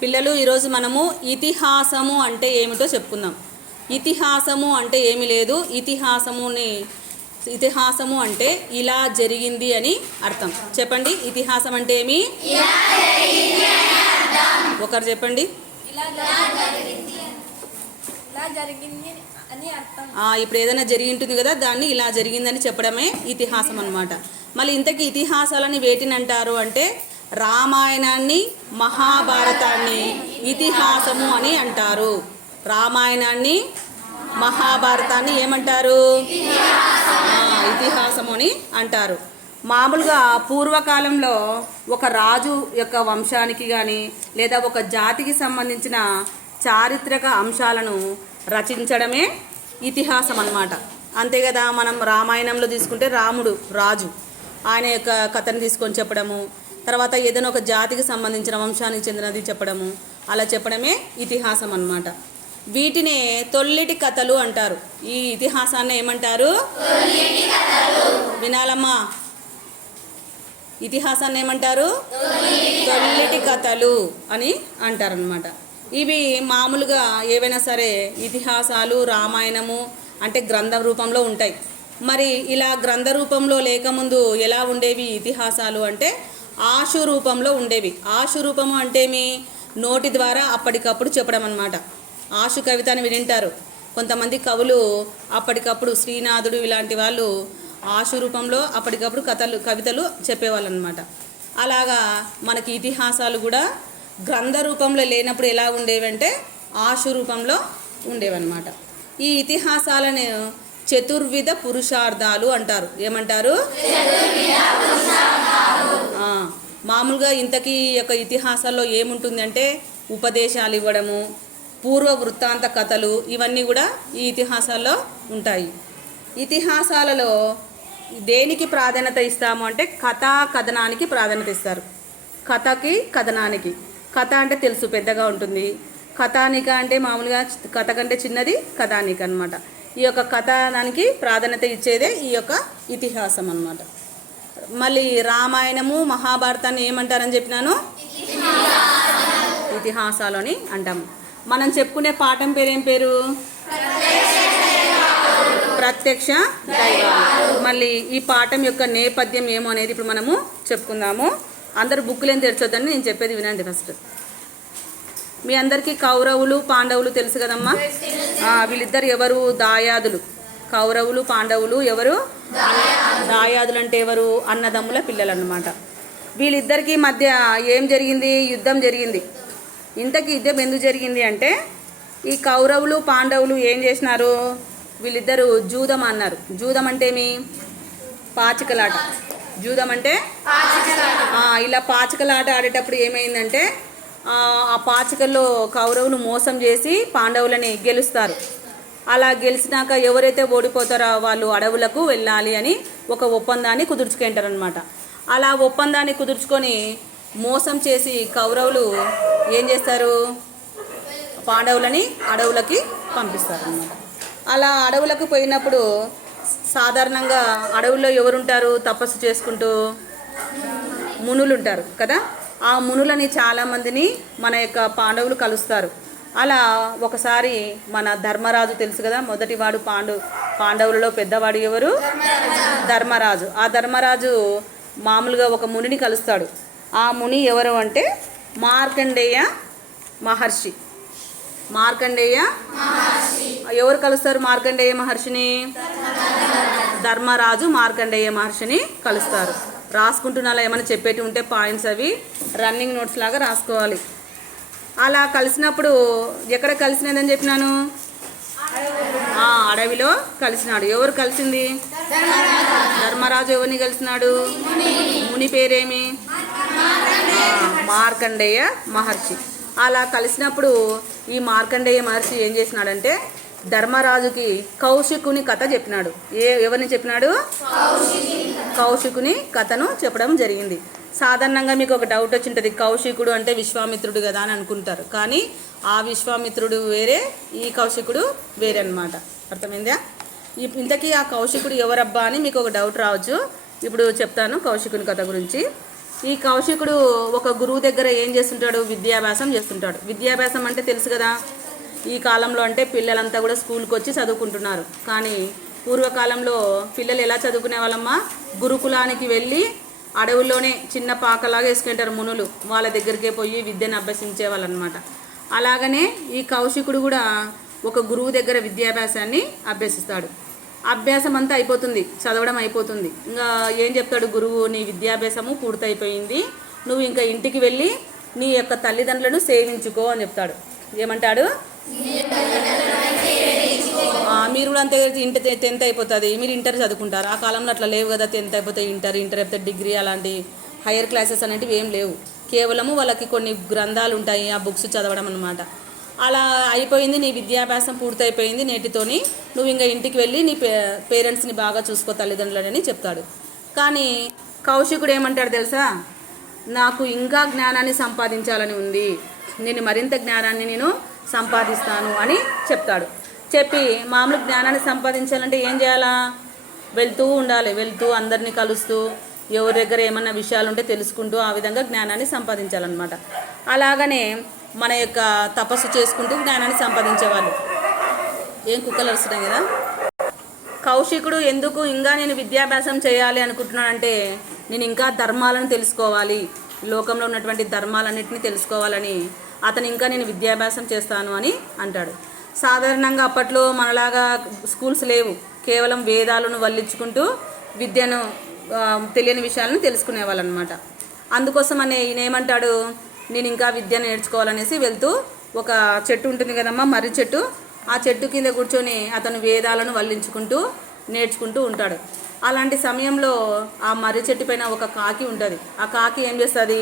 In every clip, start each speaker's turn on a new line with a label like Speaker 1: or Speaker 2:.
Speaker 1: పిల్లలు ఈరోజు మనము ఇతిహాసము అంటే ఏమిటో చెప్పుకుందాం. ఇతిహాసము అంటే ఏమి లేదు. ఇతిహాసముని ఇతిహాసము అంటే ఇలా జరిగింది అని అర్థం. చెప్పండి ఇతిహాసం అంటే ఏమి? ఒకరు చెప్పండి. ఇప్పుడు ఏదైనా జరిగి ఉంటుంది కదా దాన్ని ఇలా జరిగిందని చెప్పడమే ఇతిహాసం అన్నమాట. మళ్ళీ ఇంతకీ ఇతిహాసాలని వేటిని అంటారు అంటే రామాయణాన్ని మహాభారతాన్ని ఇతిహాసము అని అంటారు. రామాయణాన్ని మహాభారతాన్ని ఏమంటారు? ఇతిహాసము అని అంటారు. మామూలుగా పూర్వకాలంలో ఒక రాజు యొక్క వంశానికి కానీ లేదా ఒక జాతికి సంబంధించిన చారిత్రక అంశాలను రచించడమే ఇతిహాసం అన్నమాట అంతే కదా మనం రామాయణంలో తీసుకుంటే రాముడు రాజు. ఆయన యొక్క కథను తీసుకొని చెప్పడము తర్వాత ఏదైనా ఒక జాతికి సంబంధించిన వంశానికి చెందినది చెప్పడము అలా చెప్పడమే ఇతిహాసం అన్నమాట. వీటినే తొల్లిటి కథలు అంటారు. ఈ ఇతిహాసాన్ని ఏమంటారు? వినాలమ్మా. ఇతిహాసాన్ని ఏమంటారు? తొల్లిటి కథలు. అని అంటారనమాట ఇవి మామూలుగా ఏవైనా సరే ఇతిహాసాలు రామాయణము అంటే గ్రంథ రూపంలో ఉంటాయి. మరి ఇలా గ్రంథ రూపంలో లేకముందు ఎలా ఉండేవి ఇతిహాసాలు అంటే ఆశు రూపంలో ఉండేవి. ఆశు రూపము అంటే మీ నోటి ద్వారా అప్పటికప్పుడు చెప్పడం అనమాట ఆశు కవిత అని వినింటారు. కొంతమంది కవులు అప్పటికప్పుడు శ్రీనాథుడు ఇలాంటి వాళ్ళు ఆశు రూపంలో అప్పటికప్పుడు కథలు కవితలు చెప్పేవాళ్ళు అనమాట అలాగా మనకి ఇతిహాసాలు కూడా గ్రంథ రూపంలో లేనప్పుడు ఎలా ఉండేవంటే ఆశు రూపంలో ఉండేవన్నమాట. ఈ ఇతిహాసాలను చతుర్విధ పురుషార్థాలు అంటారు. ఏమంటారు? మామూలుగా ఇంతకీ యొక్క ఇతిహాసాల్లో ఏముంటుంది అంటే ఉపదేశాలు ఇవ్వడము పూర్వ వృత్తాంత కథలు ఇవన్నీ కూడా ఈ ఇతిహాసాల్లో ఉంటాయి. ఇతిహాసాలలో దేనికి ప్రాధాన్యత ఇస్తాము అంటే కథా కథనానికి ప్రాధాన్యత ఇస్తారు. కథకి కథనానికి. కథ అంటే తెలుసు పెద్దగా ఉంటుంది. కథానిక అంటే మామూలుగా కథ కంటే చిన్నది కథానిక అన్నమాట. ఈ యొక్క కథనానికి ప్రాధాన్యత ఇచ్చేదే ఈ యొక్క ఇతిహాసం అన్నమాట. మళ్ళీ రామాయణము మహాభారతాన్ని ఏమంటారని చెప్పినాను? ఇతిహాసాలు అని అంటాము. మనం చెప్పుకునే పాఠం పేరేం పేరు? ప్రత్యక్ష మళ్ళీ ఈ పాఠం యొక్క నేపథ్యం ఏమో అనేది ఇప్పుడు మనము చెప్పుకుందాము. అందరు బుక్కులేం తెరచొద్దని నేను చెప్పేది వినండి ఫస్ట్. మీ అందరికీ కౌరవులు పాండవులు తెలుసు కదమ్మా? వీళ్ళిద్దరు ఎవరు? దాయాదులు. కౌరవులు పాండవులు ఎవరు? దాయాదులు అంటే ఎవరు? అన్నదమ్ముల పిల్లలు అన్నమాట వీళ్ళిద్దరికి మధ్య ఏం జరిగింది? యుద్ధం జరిగింది. ఇంతకీ యుద్ధం ఎందుకు జరిగింది అంటే ఈ కౌరవులు పాండవులు ఏం చేసినారు? వీళ్ళిద్దరు జూదం అన్నారు. జూదం అంటే ఏమి? పాచికలాట. జూదం అంటే? ఇలా పాచికలాట ఆడేటప్పుడు ఏమైందంటే ఆ, పాచికల్లో కౌరవులు మోసం చేసి పాండవులని గెలుస్తారు. అలా గెలిచినాక ఎవరైతే ఓడిపోతారో వాళ్ళు అడవులకు వెళ్ళాలి అని ఒక ఒప్పందాన్ని కుదుర్చుకుంటారనమాట అలా ఒప్పందాన్ని కుదుర్చుకొని మోసం చేసి కౌరవులు ఏం చేస్తారు? పాండవులని అడవులకి పంపిస్తారు అన్నమాట అలా అడవులకు పోయినప్పుడు సాధారణంగా అడవుల్లో ఎవరుంటారు? తపస్సు చేసుకుంటూ మునులు ఉంటారు కదా? ఆ మునులని చాలామందిని మన యొక్క పాండవులు కలుస్తారు. అలా ఒకసారి మన ధర్మరాజు తెలుసు కదా మొదటివాడు పాండు పాండవులలో పెద్దవాడు ఎవరు? ధర్మరాజు. ఆ ధర్మరాజు మామూలుగా ఒక మునిని కలుస్తాడు. ఆ ముని ఎవరు అంటే? మార్కండేయ మహర్షి. మార్కండేయ ఎవరు కలుస్తారు మార్కండేయ మహర్షిని? ధర్మరాజు మార్కండేయ మహర్షిని కలుస్తారు. రాసుకుంటున్నా ఏమైనా చెప్పేటి ఉంటే పాయింట్స్ అవి రన్నింగ్ నోట్స్ లాగా రాసుకోవాలి. అలా కలిసినప్పుడు ఎక్కడ కలిసినదని చెప్పినాను? అడవిలో కలిసినాడు. ఎవరు కలిసింది? ధర్మరాజు ఎవరిని కలిసినాడు? ముని పేరేమి? మార్కండేయ మహర్షి. అలా కలిసినప్పుడు ఈ మార్కండేయ మహర్షి ఏం చేసినాడంటే ధర్మరాజుకి కౌశికుని కథ చెప్పినాడు. ఏ ఎవరిని చెప్పినాడు? కౌశికుని కథను చెప్పడం జరిగింది. సాధారణంగా మీకు ఒక డౌట్ వచ్చింటుంది కౌశికుడు అంటే విశ్వామిత్రుడు కదా అని అనుకుంటారు. కానీ ఆ విశ్వామిత్రుడు వేరే ఈ కౌశికుడు వేరే అనమాట అర్థమైందా? ఇంతకీ ఆ కౌశికుడు ఎవరబ్బా అని మీకు ఒక డౌట్ రావచ్చు. ఇప్పుడు చెప్తాను కౌశికుని కథ గురించి. ఈ కౌశికుడు ఒక గురువు దగ్గర ఏం చేస్తుంటాడు? విద్యాభ్యాసం చేస్తుంటాడు. విద్యాభ్యాసం అంటే తెలుసు కదా? ఈ కాలంలో అంటే పిల్లలంతా కూడా స్కూల్కి వచ్చి చదువుకుంటున్నారు. కానీ పూర్వకాలంలో పిల్లలు ఎలా చదువుకునే వాళ్ళమ్మా? గురుకులానికి వెళ్ళి అడవుల్లోనే చిన్న పాకలాగా వేసుకుంటారు మునులు. వాళ్ళ దగ్గరికే పోయి విద్యను అభ్యసించే అనమాట అలాగనే ఈ కౌశికుడు కూడా ఒక గురువు దగ్గర విద్యాభ్యాసాన్ని అభ్యసిస్తాడు. అభ్యాసం అంతా అయిపోతుంది. చదవడం అయిపోతుంది. ఇంకా ఏం చెప్తాడు గురువు? నీ విద్యాభ్యాసము పూర్తయిపోయింది. నువ్వు ఇంకా ఇంటికి వెళ్ళి నీ యొక్క తల్లిదండ్రులను సేవించుకో అని చెప్తాడు. ఏమంటాడు? మీరు కూడా అంతే ఇంటర్ టెన్త్ అయిపోతుంది. మీరు ఇంటర్ చదువుకుంటారు? ఆ కాలంలో అట్లా లేవు కదా టెన్త్ అయిపోతే ఇంటర్ ఇంటర్ అయిపోతే డిగ్రీ అలాంటి హైయర్ క్లాసెస్ అనేటివి ఏం లేవు. కేవలము వాళ్ళకి కొన్ని గ్రంథాలు ఉంటాయి ఆ బుక్స్ చదవడం అనమాట అలా అయిపోయింది నీ విద్యాభ్యాసం పూర్తయిపోయింది నేటితోని. నువ్వు ఇంకా ఇంటికి వెళ్ళి నీ పే పేరెంట్స్ని బాగా చూసుకో తల్లిదండ్రులని చెప్తాడు. కానీ కౌశికుడు ఏమంటాడు తెలుసా? నాకు ఇంకా జ్ఞానాన్ని సంపాదించాలని ఉంది. నేను మరింత జ్ఞానాన్ని నేను సంపాదిస్తాను అని చెప్తాడు. చెప్పి మామూలు జ్ఞానాన్ని సంపాదించాలంటే ఏం చేయాలా? వెళ్తూ ఉండాలి వెళ్తూ అందరినీ కలుస్తూ ఎవరి దగ్గర ఏమన్నా విషయాలు ఉంటే తెలుసుకుంటూ ఆ విధంగా జ్ఞానాన్ని సంపాదించాలన్నమాట. అలాగనే మన యొక్క తపస్సు చేసుకుంటూ జ్ఞానాన్ని సంపాదించేవాళ్ళు. ఏం కుక్కలు అరుస్తున్నాయి కదా? కౌశికుడు ఎందుకు ఇంకా నేను విద్యాభ్యాసం చేయాలి అనుకుంటున్నానంటే నేను ఇంకా ధర్మాలను తెలుసుకోవాలి లోకంలో ఉన్నటువంటి ధర్మాలన్నింటినీ తెలుసుకోవాలని అతను ఇంకా నేను విద్యాభ్యాసం చేస్తాను అని అంటాడు. సాధారణంగా అప్పట్లో మనలాగా స్కూల్స్ లేవు. కేవలం వేదాలను వల్లించుకుంటూ విద్యను తెలియని విషయాలను తెలుసుకునేవాళ్ళు అనమాట అందుకోసం అనే ఈయన ఏమంటాడు నేను ఇంకా విద్య నేర్చుకోవాలనేసి వెళ్తూ ఒక చెట్టు ఉంటుంది కదమ్మా మర్రి చెట్టు. ఆ చెట్టు కింద కూర్చొని అతను వేదాలను వల్లించుకుంటూ నేర్చుకుంటూ ఉంటాడు. అలాంటి సమయంలో ఆ మర్రి చెట్టు పైన ఒక కాకి ఉంటుంది. ఆ కాకి ఏం చేస్తుంది?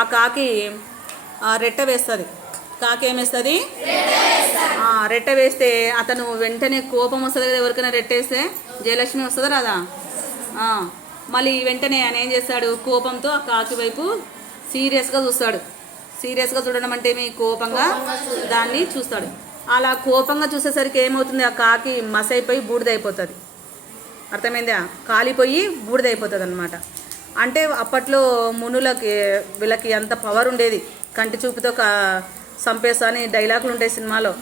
Speaker 1: ఆ కాకి రెట్ట వేస్తుంది. కాకి ఏం వేస్తుంది రెట్ట వేస్తే అతను వెంటనే కోపం వస్తుంది కదా ఎవరికైనా రెట్టేస్తే జయలక్ష్మి వస్తుందా రాదా? మళ్ళీ వెంటనే ఆయన ఏం చేస్తాడు? కోపంతో ఆ కాకి వైపు సీరియస్గా చూస్తాడు. సీరియస్గా చూడడం అంటే మీ కోపంగా దాన్ని చూస్తాడు. అలా కోపంగా చూసేసరికి ఏమవుతుంది? ఆ కాకి మసైపోయి బూడిదైపోతుంది. అర్థమైందా? కాలిపోయి బూడిదైపోతుంది అనమాట అంటే అప్పట్లో మునులకి వీళ్ళకి అంత పవర్ ఉండేది. కంటి చూపుతో సంపేస్తా చంపేస్తా అని డైలాగులు ఉంటాయి సినిమాలో.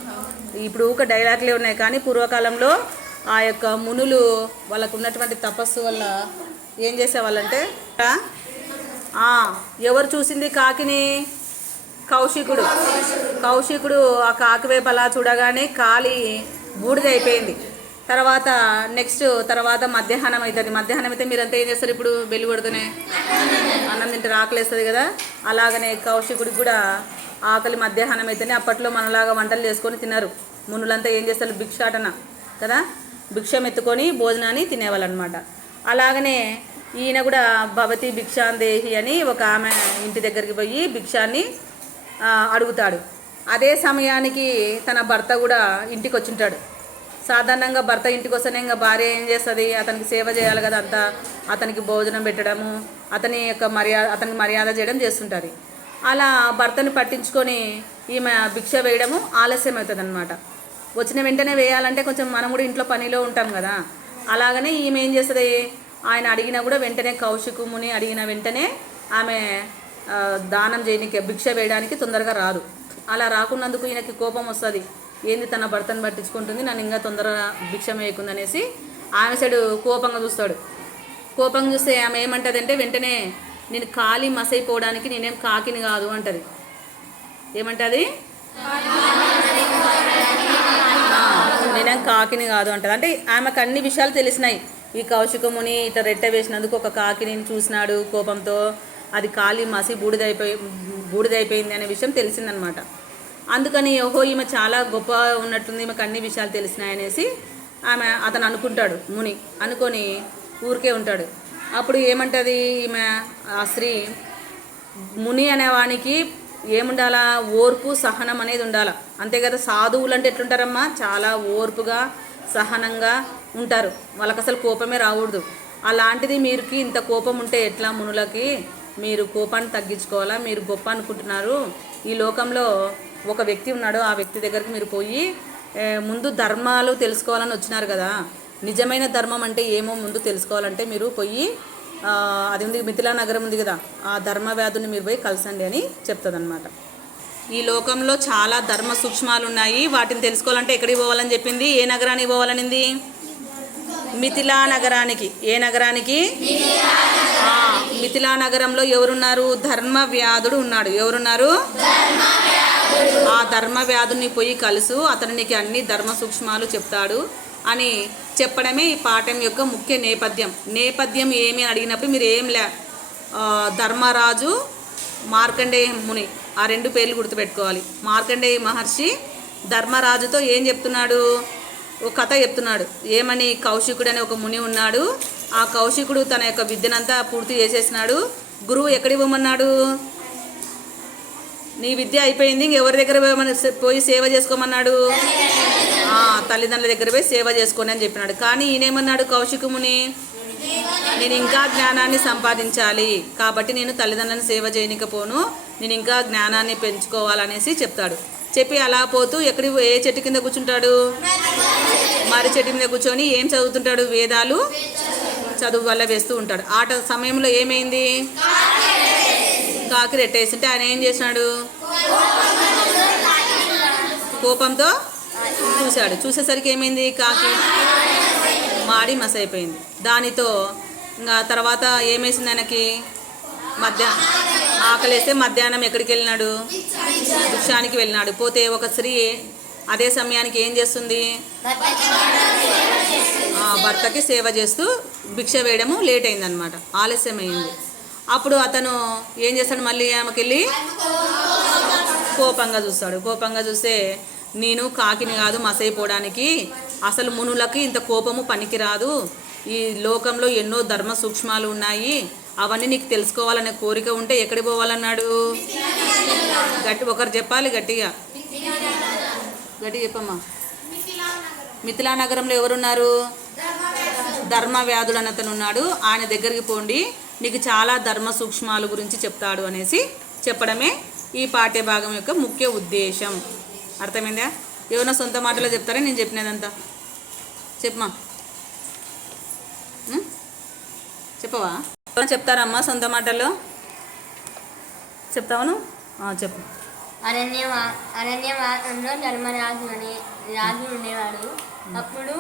Speaker 1: ఇప్పుడు ఊక డైలాగులే ఉన్నాయి. కానీ పూర్వకాలంలో ఆ యొక్క మునులు వాళ్ళకు ఉన్నటువంటి తపస్సు వల్ల ఏం చేసేవాళ్ళంటే ఎవరు చూసింది కాకిని? కౌశికుడు. కౌశికుడు ఆ కాకి వైపు అలా చూడగానే కాలి బూడిదైపోయింది తర్వాత నెక్స్ట్ తర్వాత మధ్యాహ్నం అవుతుంది. మధ్యాహ్నం అయితే మీరంతా ఏం చేస్తారు ఇప్పుడు? బెల్లి కొడుతూనే అన్నం తింటే రాకలేస్తుంది కదా. అలాగనే కౌశికుడికి కూడా ఆకలి మధ్యాహ్నం అయితేనే అప్పట్లో మనలాగా వంటలు చేసుకొని తిన్నారు మునులంతా ఏం చేస్తారు? భిక్షాటన కదా? భిక్షం ఎత్తుకొని భోజనాన్ని తినేవాళ్ళు అనమాట అలాగనే ఈయన కూడా భవతి భిక్షాందేహి అని ఒక ఆమె ఇంటి దగ్గరికి పోయి భిక్షాన్ని అడుగుతాడు. అదే సమయానికి తన భర్త కూడా ఇంటికి వచ్చింటాడు సాధారణంగా భర్త ఇంటికి వస్తేనే ఇంకా భార్య ఏం చేస్తుంది? అతనికి సేవ చేయాలి కదా అంతా. అతనికి భోజనం పెట్టడము అతని యొక్క మర్యాద అతనికి మర్యాద చేయడం చేస్తుంటుంది అలా భర్తను పట్టించుకొని ఈమె భిక్ష వేయడము ఆలస్యం అవుతుంది అనమాట వచ్చిన వెంటనే వేయాలంటే కొంచెం మనం కూడా ఇంట్లో పనిలో ఉంటాం కదా. అలాగనే ఈమె ఏం చేస్తుంది? ఆయన అడిగినా కూడా వెంటనే కౌశికుముని అడిగిన వెంటనే ఆమె దానం చేయడానికి భిక్ష వేయడానికి తొందరగా రాదు. అలా రాకున్నందుకు ఈయనకి కోపం వస్తుంది. ఏంది తన భర్తను పట్టించుకుంటుంది? నన్ను ఇంకా తొందరగా భిక్ష వేయకుందనేసి ఆమె సైడు కోపంగా చూస్తాడు. కోపంగా చూస్తే ఆమె ఏమంటది అంటే వెంటనే నేను కాలి మసైపోవడానికి నేనేం కాకిని కాదు అంటది. ఏమంటది? నేనేం కాకిని కాదు అంటది. అంటే ఆమెకు అన్ని విషయాలు తెలిసినాయి. ఈ కౌశికముని ఇట్లా రెట్ట వేసినందుకు ఒక కాకిని చూసినాడు కోపంతో. అది కాలి మసి బూడిదైపోయి బూడిదైపోయింది అనే విషయం తెలిసిందనమాట. అందుకని ఓహో ఈమె చాలా గొప్ప ఉన్నట్టుంది ఈమెకు అన్ని విషయాలు తెలిసినాయనేసి ఆమె అతను అనుకుంటాడు ముని అనుకొని ఊరికే ఉంటాడు. అప్పుడు ఏమంటుంది ఈమె ఆ స్త్రీ ముని అనేవానికి ఏముండాలా? ఓర్పు సహనం అనేది ఉండాలా. అంతే కదా సాధువులు అంటే ఎట్లుంటారమ్మా? చాలా ఓర్పుగా సహనంగా ఉంటారు. వాళ్ళకి అసలు కోపమే రాకూడదు. అలాంటిది మీరుకి ఇంత కోపం ఉంటే ఎట్లా మునులకి? మీరు కోపాన్ని తగ్గించుకోవాలా? మీరు గొప్ప అనుకుంటున్నారు. ఈ లోకంలో ఒక వ్యక్తి ఉన్నాడు. ఆ వ్యక్తి దగ్గరికి మీరు పోయి ముందు ధర్మాలు తెలుసుకోవాలని వచ్చినారు కదా. నిజమైన ధర్మం అంటే ఏమో ముందు తెలుసుకోవాలంటే మీరు పోయి అది ఉంది మిథిలా నగరం ఉంది కదా ఆ ధర్మ వ్యాధుని మీరు పోయి కలిసండి అని చెప్తుంది ఈ లోకంలో చాలా ధర్మ సూక్ష్మాలు ఉన్నాయి వాటిని తెలుసుకోవాలంటే ఎక్కడికి పోవాలని చెప్పింది? ఏ నగరానికి పోవాలనింది? మిథిలా నగరానికి. ఏ నగరానికి? మిథిలా నగరంలో ఎవరున్నారు? ధర్మ వ్యాధుడు ఉన్నాడు. ఎవరున్నారు? ఆ ధర్మ వ్యాధుని పోయి కలుసు అతను నీకు అన్ని ధర్మ సూక్ష్మాలు చెప్తాడు. అని చెప్పడమే ఈ పాఠం యొక్క ముఖ్య నేపథ్యం. నేపథ్యం ఏమి అని అడిగినప్పుడు మీరు ఏం లే ధర్మరాజు మార్కండేయ ముని ఆ రెండు పేర్లు గుర్తుపెట్టుకోవాలి. మార్కండేయ మహర్షి ధర్మరాజుతో ఏం చెప్తున్నాడు? ఒక కథ చెప్తున్నాడు. ఏమని? కౌశికుడు అనే ఒక ముని ఉన్నాడు. ఆ కౌశికుడు తన యొక్క విద్యనంతా పూర్తి చేసేసినాడు. గురువు ఎక్కడ ఇవ్వమన్నాడు నీ విద్య అయిపోయింది ఇంకెవరి దగ్గర పోయి సేవ చేసుకోమన్నాడు? తల్లిదండ్రుల దగ్గర పోయి సేవ చేసుకోని అని చెప్పినాడు. కానీ ఈయనేమన్నాడు కౌశికముని నేను ఇంకా జ్ఞానాన్ని సంపాదించాలి. కాబట్టి నేను తల్లిదండ్రులను సేవ చేయనికపోను. నేను ఇంకా జ్ఞానాన్ని పెంచుకోవాలనేసి చెప్తాడు. చెప్పి అలా పోతూ ఎక్కడి ఏ చెట్టు కింద కూర్చుంటాడు? మరి చెట్టు మీద కూర్చొని ఏం చదువుతుంటాడు? వేదాలు చదువు వల్ల వేస్తూ ఉంటాడు. ఆట సమయంలో ఏమైంది? కాకి రెట్టేసింటే ఆయన ఏం చేసినాడు? కోపంతో చూశాడు. చూసేసరికి ఏమైంది కాకి? మాడి మసైపోయింది. దానితో ఇంకా తర్వాత ఏమేసింది ఆయనకి? మధ్యాహ్నం ఆకలేస్తే మధ్యాహ్నం ఎక్కడికి వెళ్ళినాడు? వృక్షానికి వెళ్ళినాడు. పోతే ఒక స్త్రీ అదే సమయానికి ఏం చేస్తుంది? ఆ భర్తకి సేవ చేస్తూ భిక్ష వేయడము లేట్ అయిందనమాట ఆలస్యమైంది. అప్పుడు అతను ఏం చేస్తాడు? మళ్ళీ ఆమెకి వెళ్ళి కోపంగా చూస్తాడు. కోపంగా చూస్తే నేను కాకిని కాదు మసైపోవడానికి అసలు మునులకి ఇంత కోపము పనికిరాదు. ఈ లోకంలో ఎన్నో ధర్మ సూక్ష్మాలు ఉన్నాయి. అవన్నీ నీకు తెలుసుకోవాలనే కోరిక ఉంటే ఎక్కడికి పోవాలన్నాడు? గట్టి ఒకరు చెప్పాలి గట్టిగా. గట్టి చెప్పమ్మా. మిథిలా నగరంలో ఎవరున్నారు? ధర్మ వ్యాధుడు అని అతను ఉన్నాడు. ఆయన దగ్గరికి పోండి. నీకు చాలా ధర్మ సూక్ష్మాల గురించి చెప్తాడు అనేసి చెప్పడమే ఈ పాఠ్య భాగం యొక్క ముఖ్య ఉద్దేశం. అర్థమైందా? ఏమైనా సొంత మాటలో చెప్తారా? నేను చెప్పినదంతా. చెప్పమా? చెప్పవా? ఎవరైనా చెప్తారమ్మా సొంత మాటల్లో? చెప్తావను చెప్పు.
Speaker 2: అరణ్యవా అరణ్యవాసంలో ధర్మరాజు అనే రాజు ఉండేవాడు. అప్పుడు